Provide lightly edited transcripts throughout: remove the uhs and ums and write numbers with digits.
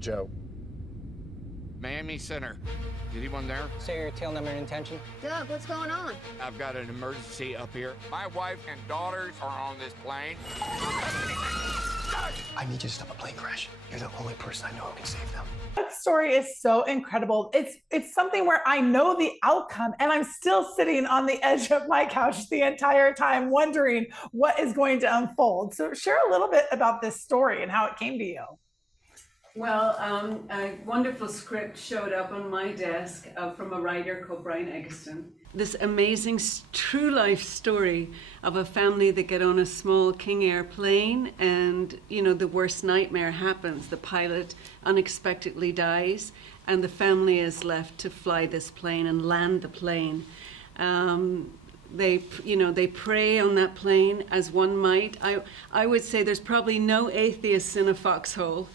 Joe. Miami Center. Anyone there? Say your tail number and intention. Doug, what's going on? I've got an emergency up here. My wife and daughters are on this plane. I need you to stop a plane crash. You're the only person I know who can save them. That story is so incredible. It's something where I know the outcome and I'm still sitting on the edge of my couch the entire time wondering what is going to unfold. So share a little bit about this story and how it came to you. Well, a wonderful script showed up on my desk from a writer called Brian Eggleston. This amazing true life story of a family that get on a small King Air plane and, you know, the worst nightmare happens. The pilot unexpectedly dies and the family is left to fly this plane and land the plane. They pray on that plane as one might. I would say there's probably no atheists in a foxhole.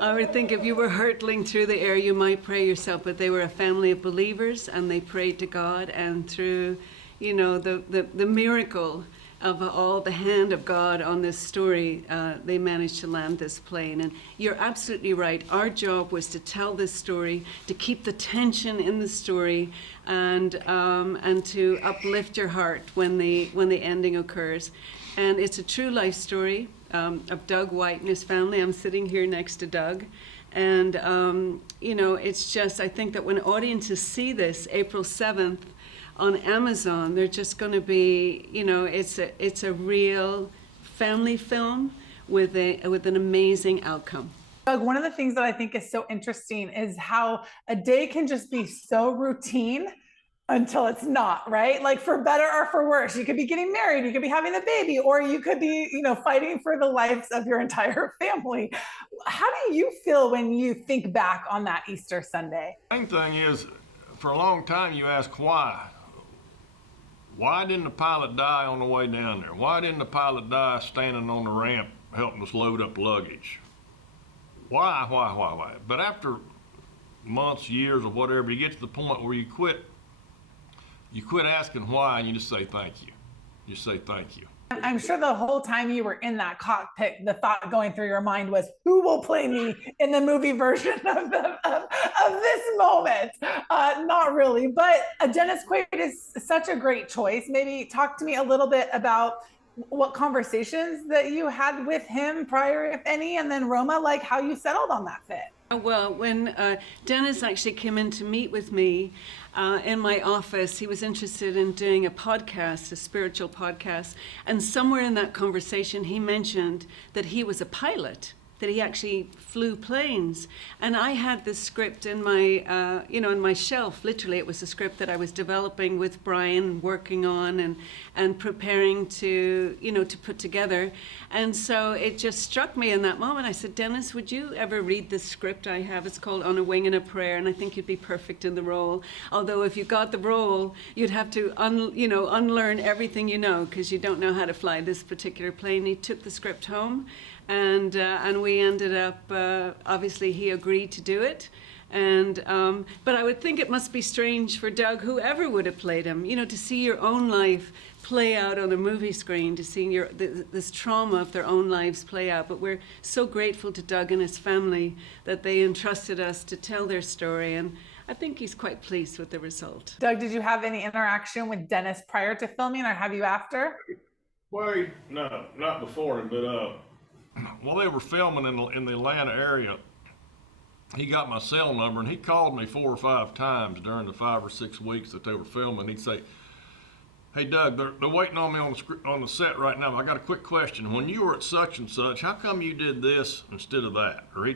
I would think if you were hurtling through the air, you might pray yourself, but they were a family of believers and they prayed to God, and through, you know, the miracle of all the hand of God on this story, they managed to land this plane. And you're absolutely right. Our job was to tell this story, to keep the tension in the story, and to uplift your heart when the ending occurs. And it's a true life story of Doug White and his family. I'm sitting here next to Doug. And, you know, it's just, I think that when audiences see this April 7th on Amazon, they're just going to be, you know, it's a real family film with an amazing outcome. Doug, one of the things that I think is so interesting is how a day can just be so routine until it's not, right? Like for better or for worse. You could be getting married, you could be having a baby, or you could be, you know, fighting for the lives of your entire family. How do you feel when you think back on that Easter Sunday? The main thing is, for a long time you ask why. Why didn't the pilot die on the way down there? Why didn't the pilot die standing on the ramp helping us load up luggage? Why? But after months, years, or whatever, you get to the point where you quit asking why, and you just say thank you. You say thank you. I'm sure the whole time you were in that cockpit, the thought going through your mind was, who will play me in the movie version of this moment? Not really, but Dennis Quaid is such a great choice. Maybe talk to me a little bit about what conversations that you had with him prior, if any, and then Roma, like how you settled on that fit. Well, when Dennis actually came in to meet with me in my office, he was interested in doing a podcast, a spiritual podcast. And somewhere in that conversation, he mentioned that he was a pilot, that he actually flew planes. And I had this script in my, in my shelf. Literally, it was a script that I was developing with Brian, working on and preparing to, to put together. And so it just struck me in that moment. I said, Dennis, would you ever read this script I have? It's called On a Wing and a Prayer, and I think you'd be perfect in the role. Although if you got the role, you'd have to unlearn everything you know, because you don't know how to fly this particular plane. He took the script home. And we ended up, obviously he agreed to do it. And but I would think it must be strange for Doug, whoever would have played him, to see your own life play out on a movie screen, to see this trauma of their own lives play out. But we're so grateful to Doug and his family that they entrusted us to tell their story. And I think he's quite pleased with the result. Doug, did you have any interaction with Dennis prior to filming, or have you after? Well, no, not before, but while they were filming in the Atlanta area, he got my cell number and he called me 4 or 5 times during the 5 or 6 weeks that they were filming. He'd say, "Hey Doug, they're waiting on me on the set right now. I got a quick question. When you were at such and such, how come you did this instead of that?" Or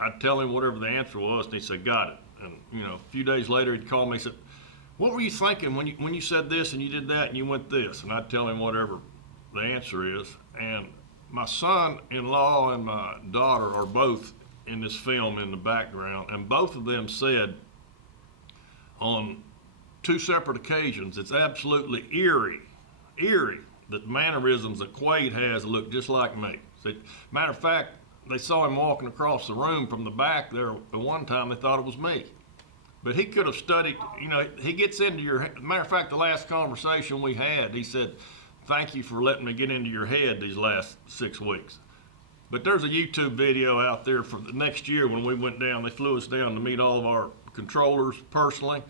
I'd tell him whatever the answer was, and he'd say, "Got it." And a few days later he'd call me and said, "What were you thinking when you said this and you did that and you went this?" And I'd tell him whatever the answer is. And my son-in-law and my daughter are both in this film in the background, and both of them said on 2 separate occasions, it's absolutely eerie, that mannerisms that Quaid has look just like me. Matter of fact, they saw him walking across the room from the back there at one time, they thought it was me. But he could have studied, he gets into your, matter of fact, the last conversation we had, he said, "Thank you for letting me get into your head these last 6 weeks." But there's a YouTube video out there for the next year when we went down. They flew us down to meet all of our controllers personally,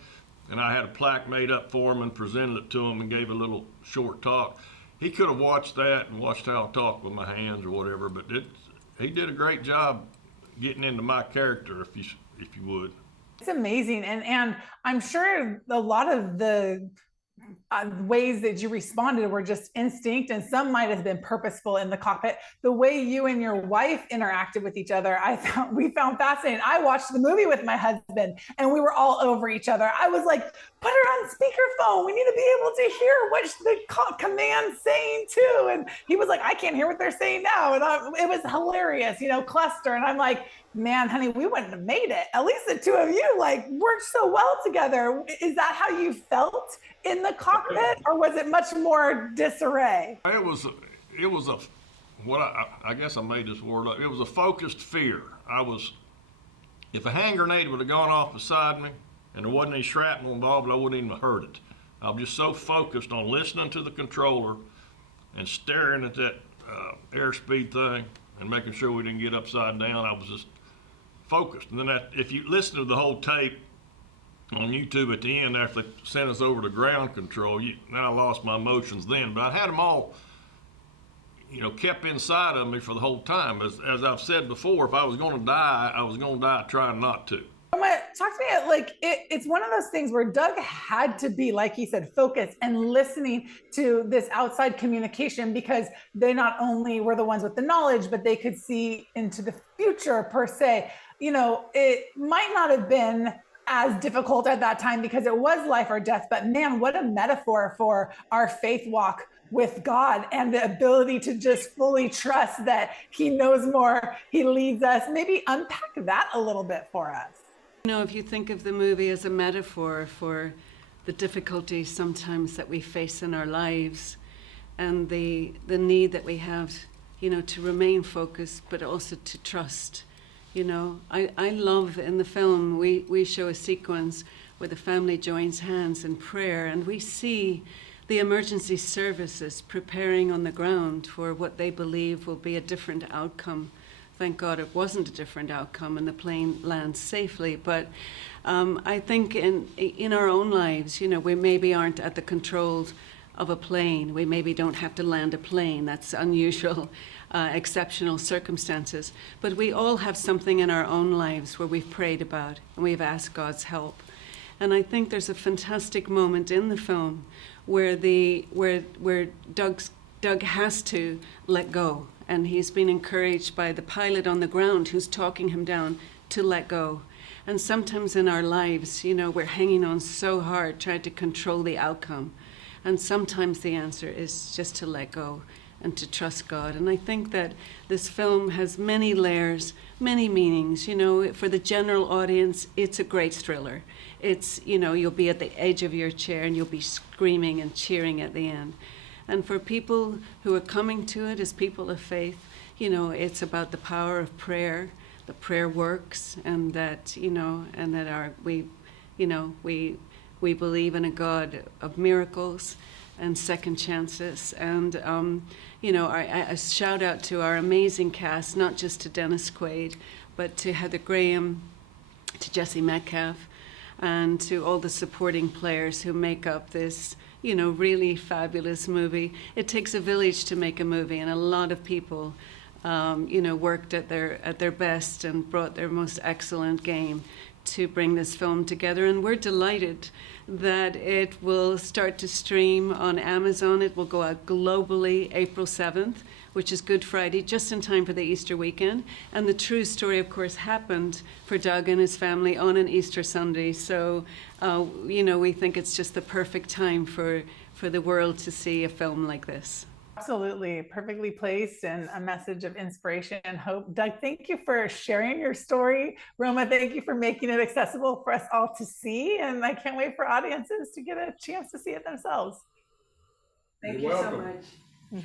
and I had a plaque made up for him and presented it to him and gave a little short talk. He could have watched that and watched how I talk with my hands or whatever, but he did a great job getting into my character, if you would. It's amazing, and I'm sure a lot of the ways that you responded were just instinct, and some might have been purposeful in the cockpit. The way you and your wife interacted with each other, we found fascinating. I watched the movie with my husband, and we were all over each other. I was like, put her on speakerphone. We need to be able to hear what the command's saying too. And he was like, I can't hear what they're saying now. And it was hilarious, cluster. And I'm like, man, honey, we wouldn't have made it. At least the two of you worked so well together. Is that how you felt in the cockpit, or was it much more disarray? It was I guess I made this word up. It was a focused fear. If a hand grenade would have gone off beside me and there wasn't any shrapnel involved, I wouldn't even have heard it. I was just so focused on listening to the controller and staring at that airspeed thing and making sure we didn't get upside down. I was just focused. And then if you listen to the whole tape on YouTube at the end after they sent us over to ground control, then I lost my emotions then. But I had them all, kept inside of me for the whole time. As I've said before, if I was going to die, I was going to die trying not to. Talk to me, it's one of those things where Doug had to be, like he said, focused and listening to this outside communication, because they not only were the ones with the knowledge, but they could see into the future per se. It might not have been as difficult at that time because it was life or death, but man, what a metaphor for our faith walk with God and the ability to just fully trust that he knows more, he leads us. Maybe unpack that a little bit for us. If you think of the movie as a metaphor for the difficulties sometimes that we face in our lives and the need that we have, to remain focused, but also to trust. I love in the film, we show a sequence where the family joins hands in prayer, and we see the emergency services preparing on the ground for what they believe will be a different outcome. Thank God it wasn't a different outcome and the plane lands safely. But I think in our own lives, we maybe aren't at the controls of a plane. We maybe don't have to land a plane. That's unusual, exceptional circumstances. But we all have something in our own lives where we've prayed about and we've asked God's help. And I think there's a fantastic moment in the film where Doug has to let go. And he's been encouraged by the pilot on the ground who's talking him down to let go. And sometimes in our lives, we're hanging on so hard, trying to control the outcome. And sometimes the answer is just to let go and to trust God. And I think that this film has many layers, many meanings. For the general audience, it's a great thriller. It's, you'll be at the edge of your chair and you'll be screaming and cheering at the end. And for people who are coming to it as people of faith, it's about the power of prayer. The prayer works, and that we believe in a God of miracles and second chances. And a shout out to our amazing cast, not just to Dennis Quaid, but to Heather Graham, to Jesse Metcalf, and to all the supporting players who make up this really fabulous movie. It takes a village to make a movie, and a lot of people, worked at their best and brought their most excellent game to bring this film together. And we're delighted that it will start to stream on Amazon. It will go out globally April 7th, which is Good Friday, just in time for the Easter weekend. And the true story, of course, happened for Doug and his family on an Easter Sunday. So, we think it's just the perfect time for the world to see a film like this. Absolutely. Perfectly placed, and a message of inspiration and hope. Doug, thank you for sharing your story. Roma, thank you for making it accessible for us all to see. And I can't wait for audiences to get a chance to see it themselves. Thank you so much.